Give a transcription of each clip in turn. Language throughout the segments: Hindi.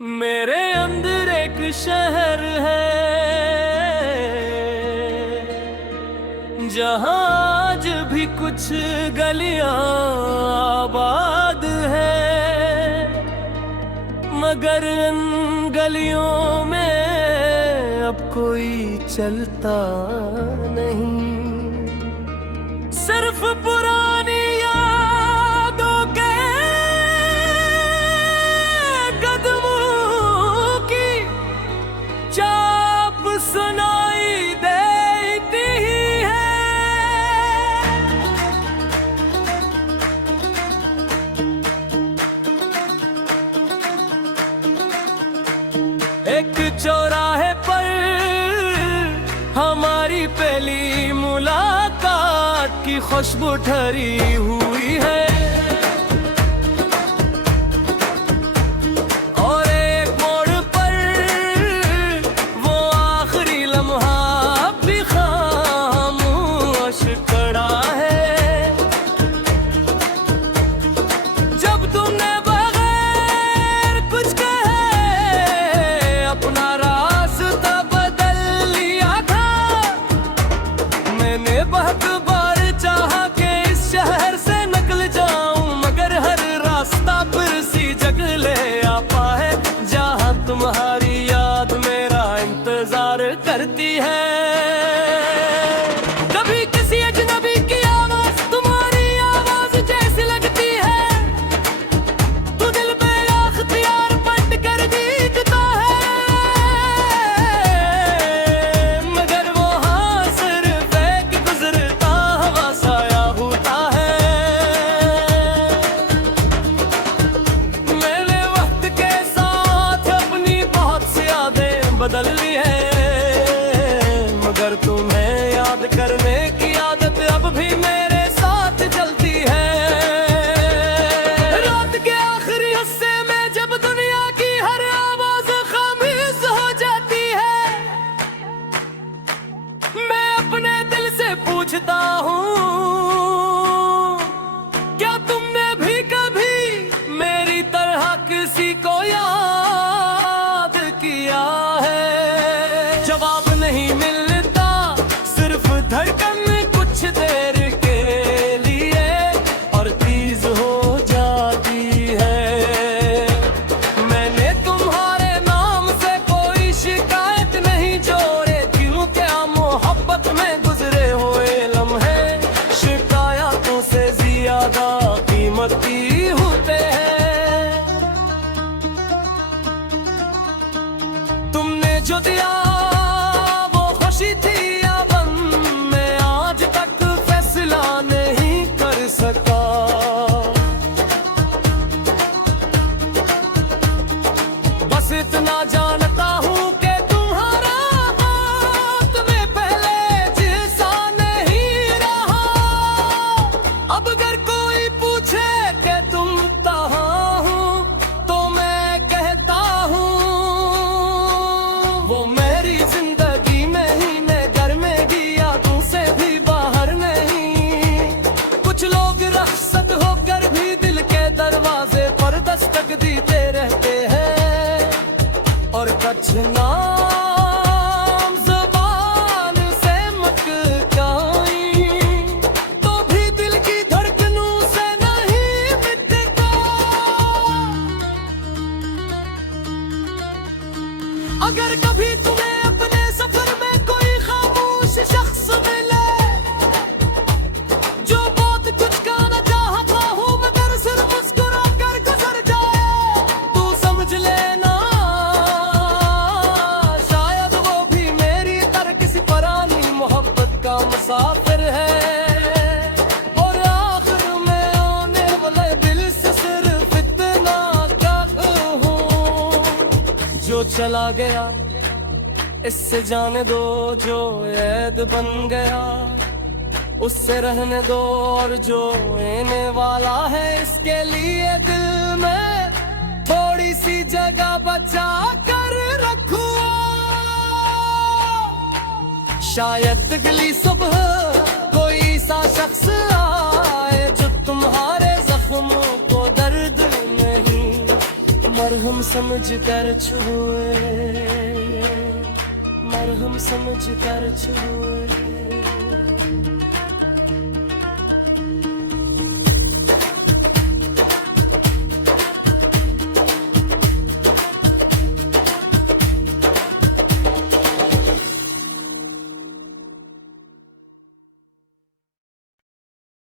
मेरे अंदर एक शहर है जहां आज भी कुछ गलियां आबाद है, मगर इन गलियों में अब कोई चलता नहीं। सिर्फ पुरानी यादों के कदमों की चाप सुनाई देती है। एक चौराहे पर हमारी पहली मुलाकात की खुशबू ठहरी हुई है, और एक मोड़ पर वो आखिरी लम्हा भी खामोश खड़ा है। जब तुमने बगैर कुछ कहे अपना रास्ता बदल लिया था, मैंने बहुत बार चाहा कि इस शहर से निकल जाऊं, मगर हर रास्ता फिर सी जगह ले आ पाए जहां तुम्हारी याद मेरा इंतजार करती है। कभी किसी अजनबी की आवाज तुम्हारी आवाज जैसी लगती है, तू दिल पे अख्तियार बंद कर जीतता है, मगर वो हाँ सिर्फ एक गुजरता हुआ साया होता है। मैंने वक्त के साथ अपनी बहुत सी यादें बदल ली है, मगर तुम्हें याद करने की आदत अब भी मेरे साथ चलती है। रात के आखिरी हिस्से में जब दुनिया की हर आवाज खामोश हो जाती है, मैं अपने दिल से पूछता हूँ, क्या तुमने भी कभी मेरी तरह किसी को याद किया है? जवाब नहीं मिलता, सिर्फ धड़कन कुछ देर के लिए और तेज हो जाती है। मैंने तुम्हारे नाम से कोई शिकायत नहीं जोड़े, क्यों क्या मोहब्बत में गुजरे हुए लम्हे शिकायतों से ज्यादा कीमती होते हैं। तुमने जो दिया वो खुशी थी या गम, मैं आज तक फैसला नहीं कर सका। बस इतना जानता हूँ कि तुम्हारा हाथ में पहले जैसा नहीं रहा। अब अगर कोई पूछे कि तुम कहाँ हो, तो मैं कहता हूँ वो मेरी जिंदगी में ही मैं घर में भी यादों से भी बाहर नहीं। कुछ लोग रखसत होकर भी दिल के दरवाजे पर दस्तक देते रहते हैं, और कुछ नाम ज़बान से मटकाई तो भी दिल की धड़कनों से नहीं मिटता। अगर कभी तुम्हें अपने सफर में कोई खामोश शख्स मिले जो बहुत कुछ कहना चाहता हूँ मगर सिर्फ मुस्कुरा कर गुजर जाए, तू समझ लेना शायद वो भी मेरी तरह किसी पुरानी मोहब्बत का मुसाफिर है। और आखिर में आने वाले दिल से सिर्फ इतना कहूँ, जो चला गया इससे जाने दो, जो ऐद बन गया उससे रहने दो, और जो आने वाला है इसके लिए दिल में थोड़ी सी जगह बचा कर रखो। शायद अगली सुबह कोई सा शख्स आए जो तुम्हारे जख्मों को दर्द नहीं मरहम समझ कर छुए, मरहम समझ कर छुए।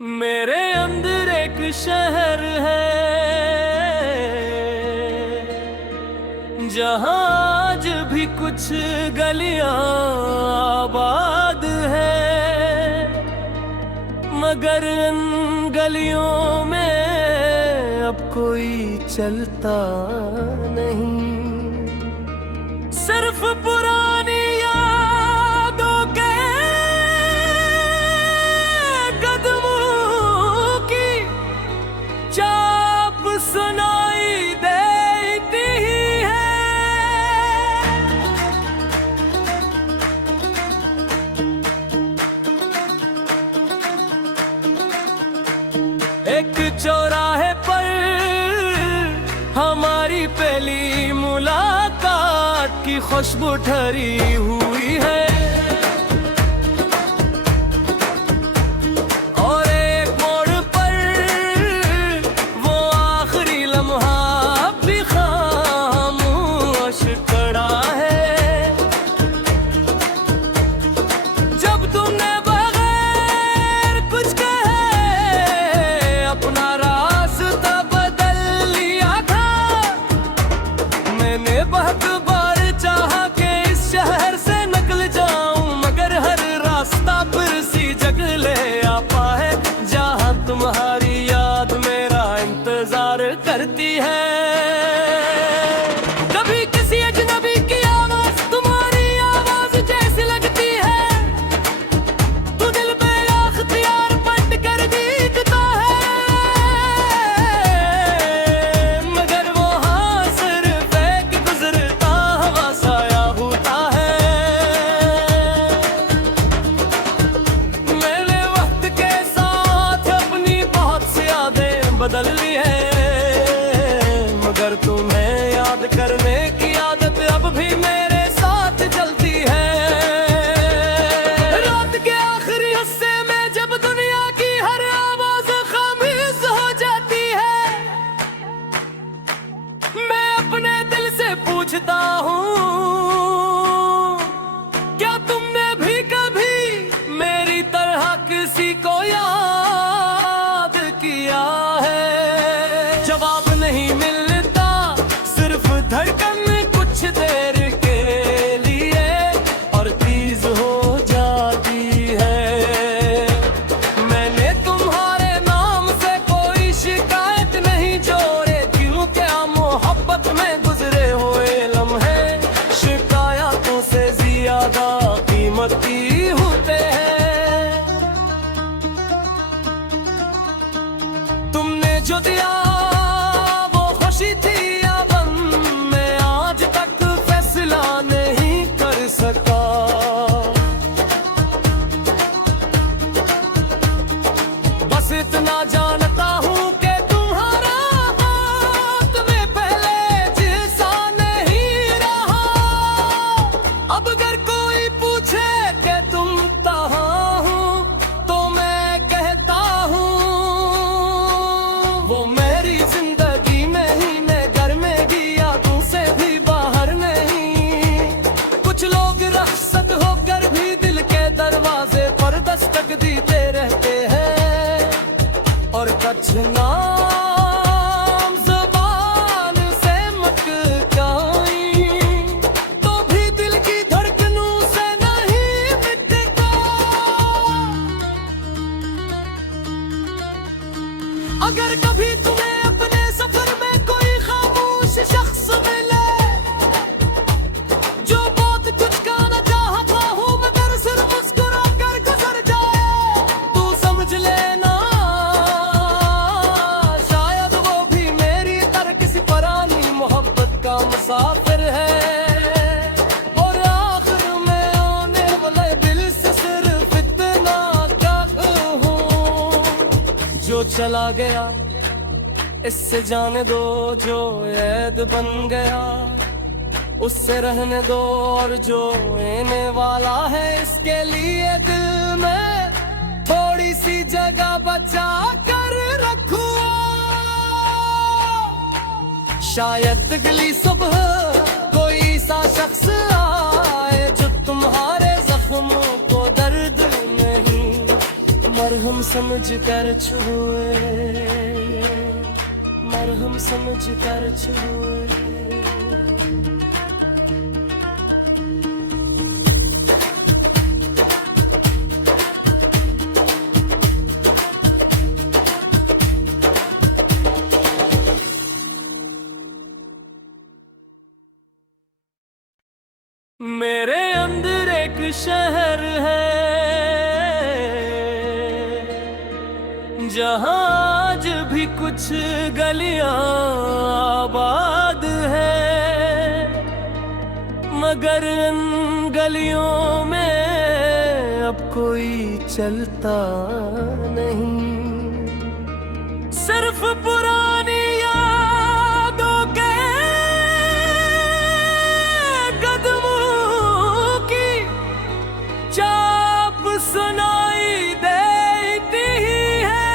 मेरे अंदर एक शहर है जहां आज भी कुछ गलियां आबाद है, मगर इन गलियों में अब कोई चलता नहीं। सिर्फ पुरानी यादों के कदमों की चाप सुनाई देती है। एक चौराहे पर हमारी पहली मुलाकात की खुशबू ठहरी हुई है, और एक मोड़ पर वो आखिरी लम्हा भी खामोश खड़ा है। जब तुमने बगैर कुछ कहे अपना रास्ता बदल लिया था, मैंने बहुत बार चाहा कि इस शहर से निकल जाऊं, मगर हर रास्ता फिर सी जगह ले आ पाए जहां तुम्हारी याद मेरा इंतजार करती है। कभी किसी अजनबी की आवाज तुम्हारी आवाज जैसी लगती है, तू दिल पे अख्तियार बंद कर दिखता है, मगर वो हाँ सिर्फ एक गुजरता हुआ साया होता है। मैंने वक्त के साथ अपनी बहुत सी यादें बदल ली है, मगर तुम्हें याद करने की आदत अब भी मेरे साथ चलती है। रात के आखिरी हिस्से में जब दुनिया की हर आवाज खामोश हो जाती है, मैं अपने दिल से पूछता हूँ, क्या तुमने भी कभी मेरी तरह किसी को याद किया है? जवाब नहीं मिलता, सिर्फ धड़कन कुछ देर के लिए और तेज हो जाती है। मैंने तुम्हारे नाम से कोई शिकायत नहीं जोड़े, क्यों क्या मोहब्बत में गुजरे हुए लम्हे शिकायतों से ज्यादा कीमती होते हैं। तुमने जो दिया वो खुशी थी या गम, मैं आज तक फैसला नहीं कर सका। बस इतना जानता हूँ कि तुम्हारा हाथ में पहले जैसा नहीं रहा। अब अगर कोई पूछे कि तुम कहाँ हो, तो मैं कहता हूँ वो मेरी जिंदगी में ही मैं घर में भी यादों से भी बाहर नहीं। कुछ लोग रखसत होकर भी दिल के दरवाजे पर दस्तक देते रहते हैं, और कुछ नाम ज़बान से मटकाई तो भी दिल की धड़कनों से नहीं मिटता। अगर कभी तुम्हें अपने सफर में कोई खामोश शख्स मिले जो बहुत कुछ कहना चाहता हूँ मगर सिर्फ मुस्कुरा कर गुजर जाए, तू समझ लेना शायद वो भी मेरी तरह किसी पुरानी मोहब्बत का मुसाफिर है। और आखिर में आने वाले दिल से सिर्फ इतना कहूँ, जो चला गया इससे जाने दो जो ऐद बन गया, उससे रहने दो और जो आने वाला है इसके लिए दिल में थोड़ी सी जगह बचा कर रखो। शायद अगली सुबह कोई सा शख्स आए जो तुम्हारे जख्मों को दर्द नहीं मरहम समझ कर छुए, मरहम समझ कर छुए। मेरे अंदर एक शहर है जहां आज भी कुछ गलियां आबाद है, मगर इन गलियों में अब कोई चलता नहीं। सिर्फ पुरानी यादों के कदमों की चाप सुनाई देती है।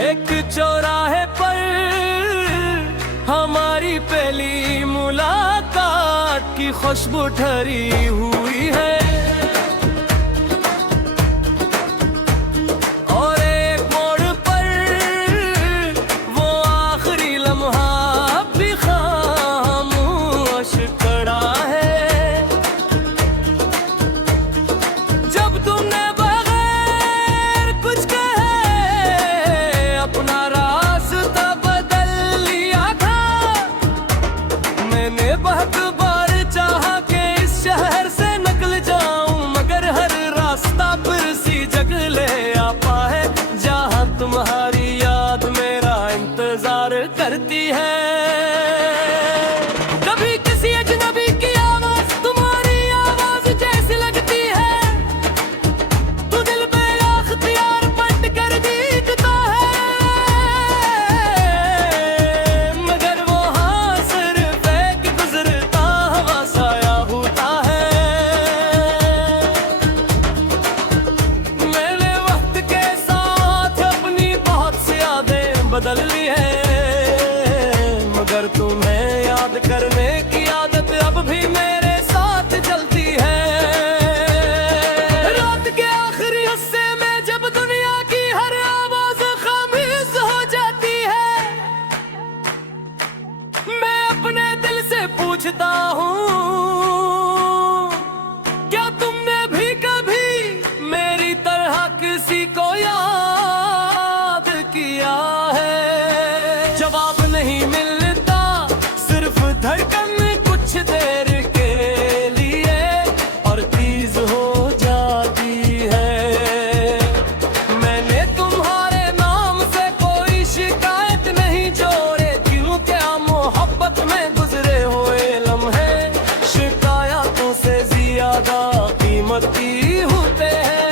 एक चौराहे पर हमारी पहली मुलाकात की खुशबू ठहरी हुई है, और एक मोड़ पर वो आखिरी लम्हा भी खामोश खड़ा है। जब तुमने बगैर कुछ कहे अपना रास्ता बदल लिया था, मैंने बहुत बार चाहा कि इस शहर से निकल जाऊं, मगर हर रास्ता फिर सी जगह ले आ पाए जहां तुम्हारी याद मेरा इंतजार करती है। कभी किसी अजनबी की आवाज तुम्हारी आवाज जैसी लगती है, तू दिल पे अख्तियार बंट कर दिखता है, मगर वो हाँ सिर्फ एक गुजरता हुआ साया होता है। मैंने वक्त के साथ अपनी बहुत सी यादें बदल ली है, मगर तुम्हें याद करने की आदत अब भी मेरे साथ चलती है। रात के आखिरी हिस्से में जब दुनिया की हर आवाज खामोश हो जाती है, मैं अपने दिल से पूछता हूँ, क्या तुमने भी कभी मेरी तरह किसी को याद किया है? जवाब नहीं मिलता, सिर्फ धड़कन कुछ देर के लिए और तेज हो जाती है। मैंने तुम्हारे नाम से कोई शिकायत नहीं जोड़े, क्यों क्या मोहब्बत में गुजरे हुए लम्हे शिकायतों से ज्यादा कीमती होते हैं।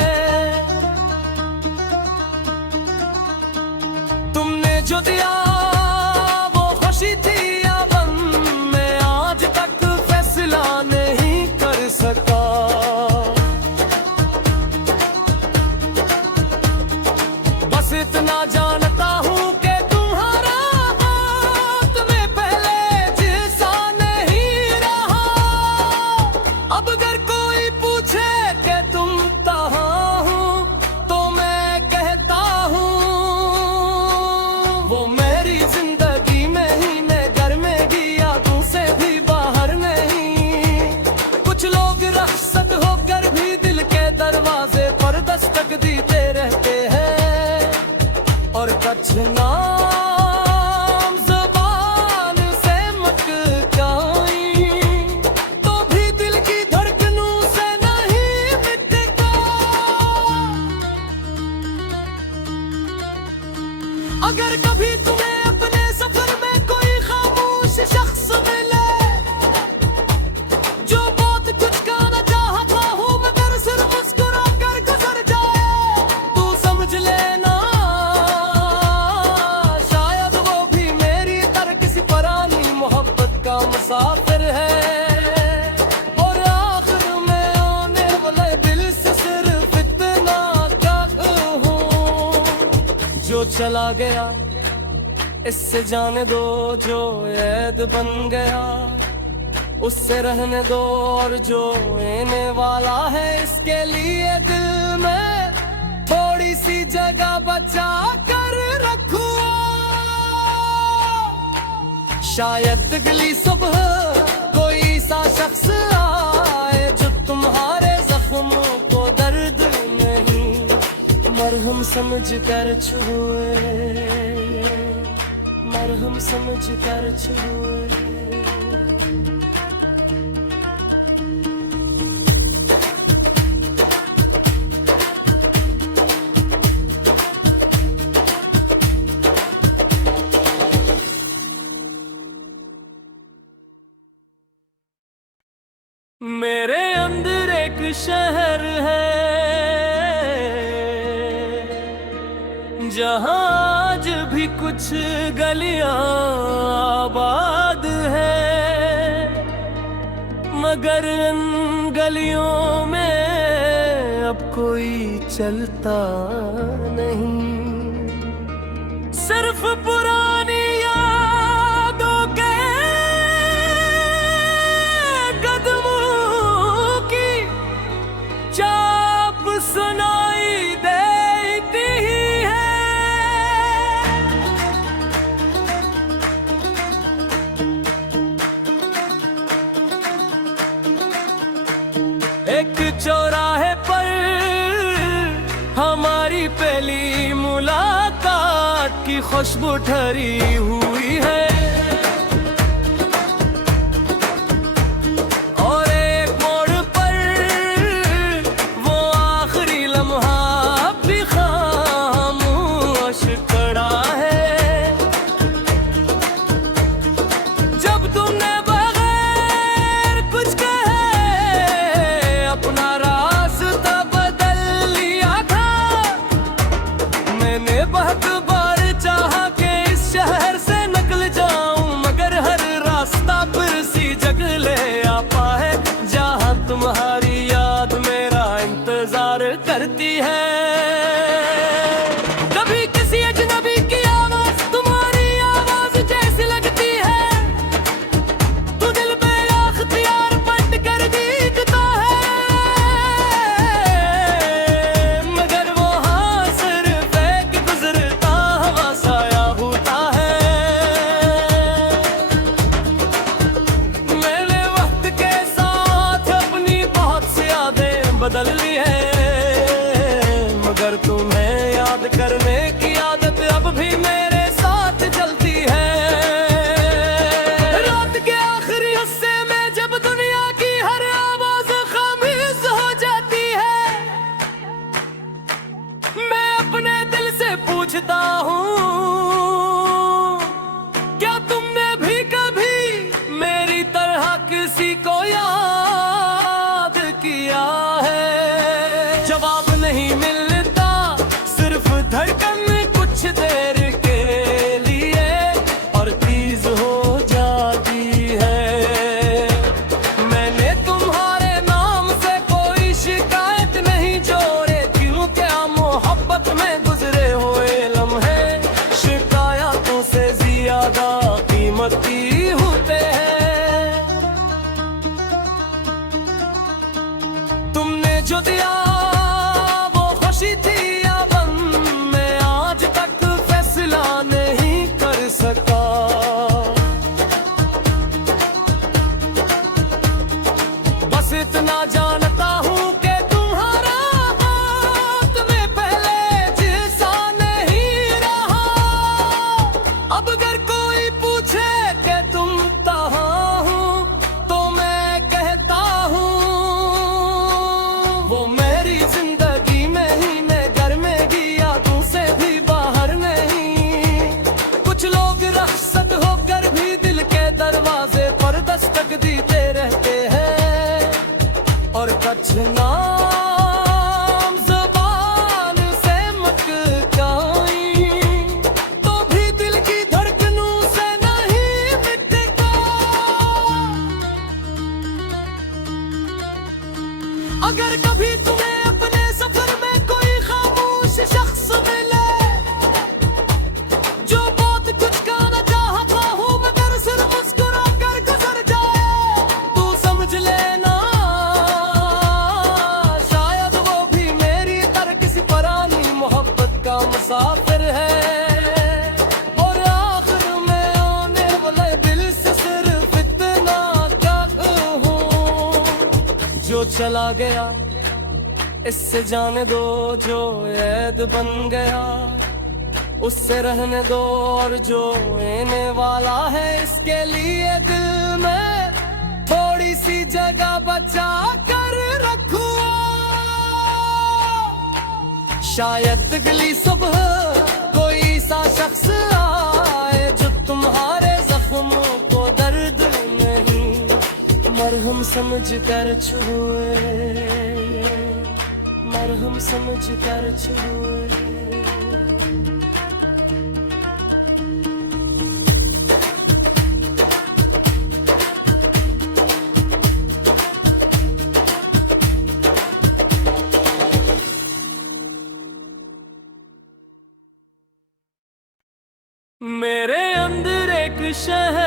तुमने जो दिया वो खुशी थी या गम, मैं आज तक फैसला नहीं कर सका। बस इतना जानता हूँ कि तुम्हारा हाथ में पहले जैसा नहीं रहा। अब अगर कोई पूछे कि तुम कहाँ हो, तो मैं कहता हूँ वो मेरी जिंदगी में ही ने घर में भी यादों से भी बाहर नहीं। कुछ लोग रखसत होकर भी दिल के दरवाजे पर दस्तक देते रहते हैं, और कुछ नाम ज़बान से मटकाई तो भी दिल की धड़कनों से नहीं मिटता। अगर कभी तुम्हें अपने सफर में कोई खामोश शख्स मिले जो बहुत कुछ का जो चला गया इससे जाने दो, जो ऐद बन गया उससे रहने दो, और जो आने वाला है इसके लिए दिल में थोड़ी सी जगह बचा कर रखो। शायद अगली सुबह कोई सा शख्स आए जो तुम्हारे जख्मों को दर्द नहीं मरहम समझ कर छुए, मरहम समझ कर छुए। मेरे अंदर एक शहर है जहां आज भी कुछ गलियां आबाद है, मगर इन गलियों में अब कोई चलता नहीं। सिर्फ पुरानी यादों के कदमों की चाप सुनाई देती है। एक चौराहे पर हमारी पहली मुलाकात की खुशबू ठहरी हुई है, और एक मोड़ पर वो आखिरी लम्हा भी खामोश खड़ा है। जब तुमने बगैर कुछ कहे अपना रास्ता बदल लिया था, मैंने बहुत बार चाहा कि इस शहर से निकल जाऊं, मगर हर रास्ता फिर सी जगह ले आ पाए जहां तुम्हारी याद मेरा इंतजार करती है। कभी किसी अजनबी की आवाज तुम्हारी आवाज जैसी लगती है, तू दिल पे अख्तियार बंद कर दिखता है, मगर वो हाँ सिर्फ एक गुजरता हुआ साया होता है। मैंने वक्त के साथ अपनी बहुत सी यादें बदल ली है, मगर तुम्हें याद करने की आदत अब भी मेरे साथ चलती है। रात के आखिरी हिस्से में जब दुनिया की हर आवाज खामोश हो जाती है, मैं अपने दिल से पूछता हूँ, क्या तुमने भी कभी मेरी तरह किसी को याद किया है? जवाब नहीं मिलता, सिर्फ धड़कन कुछ देर के लिए और तेज हो जाती है। मैंने तुम्हारे नाम से कोई शिकायत नहीं जोड़े, क्यों क्या मोहब्बत में गुजरे हुए लम्हे चला गया, इससे जाने दो जो ऐद बन गया, उससे रहने दो और जो आने वाला है इसके लिए दिल में थोड़ी सी जगह बचा कर रखो। शायद अगली सुबह कोई सा शख्स आए जो तुम्हारे जख्मों को दर्द नहीं मरहम समझ कर छुए, मरहम समझ कर छुए। मेरे अंदर एक शहर